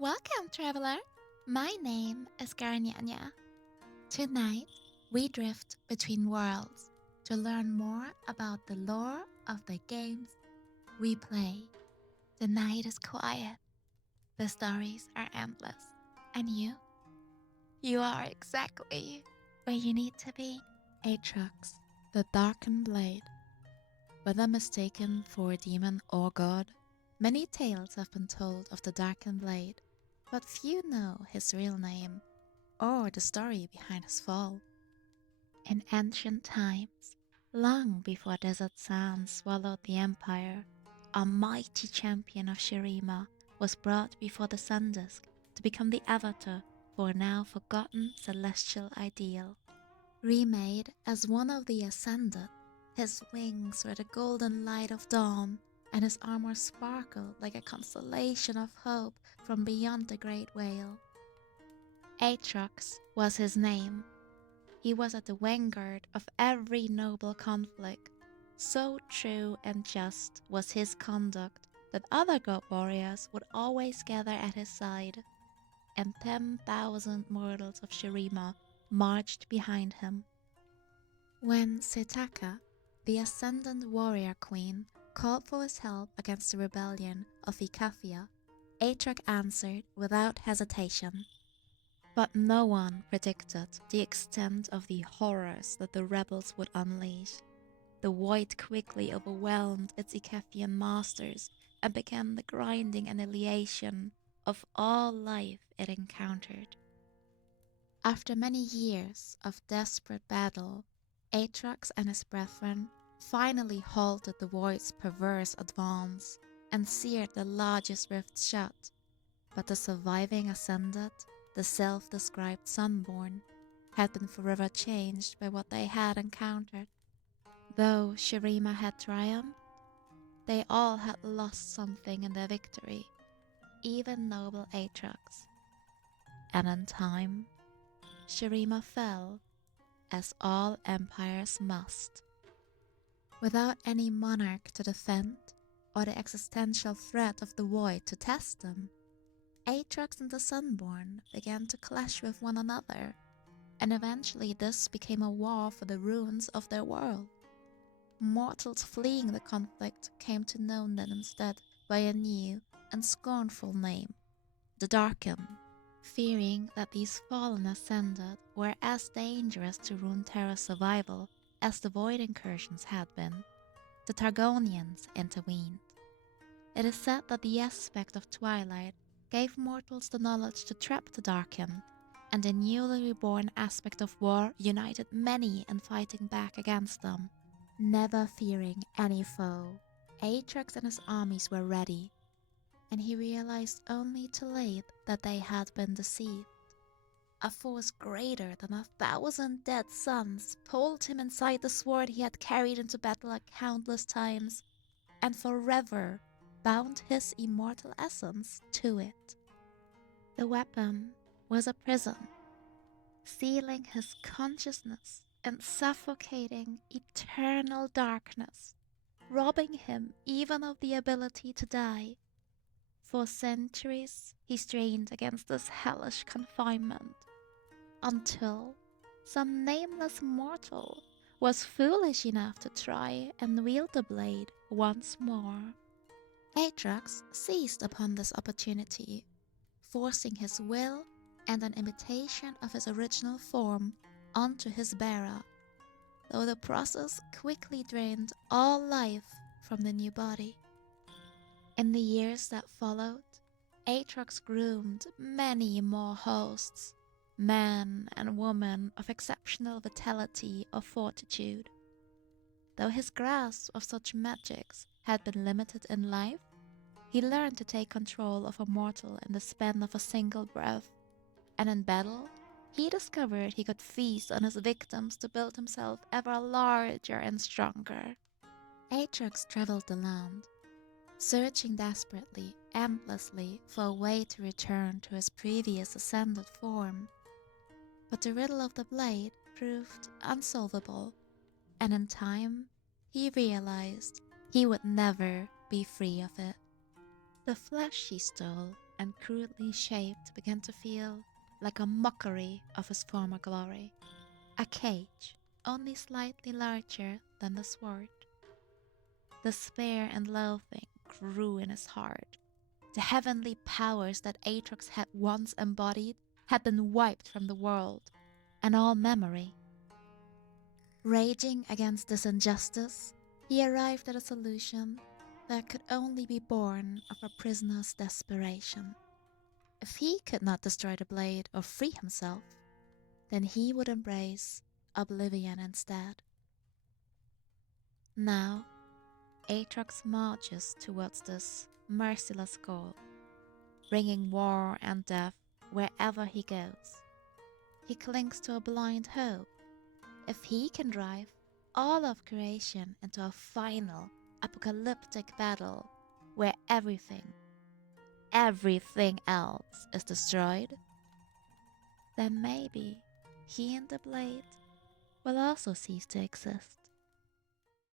Welcome, traveler. My name is Garnyanya. Tonight, we drift between worlds to learn more about the lore of the games we play. The night is quiet, the stories are endless, and you are exactly where you need to be. Aatrox, the Darkened Blade. Whether mistaken for a demon or god, many tales have been told of the Darkened Blade, but few know his real name or the story behind his fall. In ancient times, long before desert sands swallowed the empire, a mighty champion of Shirima was brought before the sun disk to become the avatar for a now forgotten celestial ideal. Remade as one of the Ascended, his wings were the golden light of dawn, and his armor sparkled like a constellation of hope from beyond the great whale. Aatrox was his name. He was at the vanguard of every noble conflict. So true and just was his conduct that other god warriors would always gather at his side, and 10,000 mortals of Shirima marched behind him. When Setaka, the Ascendant Warrior Queen, called for his help against the rebellion of Ikafia, Aatrox answered without hesitation. But no one predicted the extent of the horrors that the rebels would unleash. The void quickly overwhelmed its Ikefian masters and began the grinding annihilation of all life it encountered. After many years of desperate battle, Aatrox and his brethren finally halted the void's perverse advance and seared the largest rift shut. But the surviving Ascended, the self-described Sunborn, had been forever changed by what they had encountered. Though Shirima had triumphed, they all had lost something in their victory, even noble Aatrox. And in time, Shirima fell, as all empires must. Without any monarch to defend, or the existential threat of the void to test them, Aatrox and the Sunborn began to clash with one another, and eventually this became a war for the ruins of their world. Mortals fleeing the conflict came to know them instead by a new and scornful name, the Darken, fearing that these fallen Ascended were as dangerous to Runeterra's survival as the Void incursions had been. The Targonians intervened. It is said that the aspect of Twilight gave mortals the knowledge to trap the Darken, and the newly reborn aspect of war united many in fighting back against them. Never fearing any foe, Aatrox and his armies were ready, and he realized only too late that they had been deceived. A force greater than 1,000 dead suns pulled him inside the sword he had carried into battle countless times, and forever bound his immortal essence to it. The weapon was a prison, sealing his consciousness in suffocating eternal darkness, robbing him even of the ability to die. For centuries he strained against this hellish confinement, until some nameless mortal was foolish enough to try and wield the blade once more. Aatrox seized upon this opportunity, forcing his will and an imitation of his original form onto his bearer, though the process quickly drained all life from the new body. In the years that followed, Aatrox groomed many more hosts, men and women of exceptional vitality or fortitude. Though his grasp of such magics had been limited in life, he learned to take control of a mortal in the span of a single breath, and in battle, he discovered he could feast on his victims to build himself ever larger and stronger. Aatrox traveled the land, searching desperately, endlessly for a way to return to his previous ascended form. But the riddle of the blade proved unsolvable, and in time, he realized he would never be free of it. The flesh he stole and crudely shaped began to feel like a mockery of his former glory, a cage only slightly larger than the sword. Despair and loathing grew in his heart. The heavenly powers that Aatrox had once embodied had been wiped from the world and all memory. Raging against this injustice, he arrived at a solution that could only be born of a prisoner's desperation. If he could not destroy the blade or free himself, then he would embrace oblivion instead. Now, Aatrox marches towards this merciless goal, bringing war and death wherever he goes. He clings to a blind hope. If he can drive all of creation into a final apocalyptic battle where everything else is destroyed, then maybe he and the blade will also cease to exist.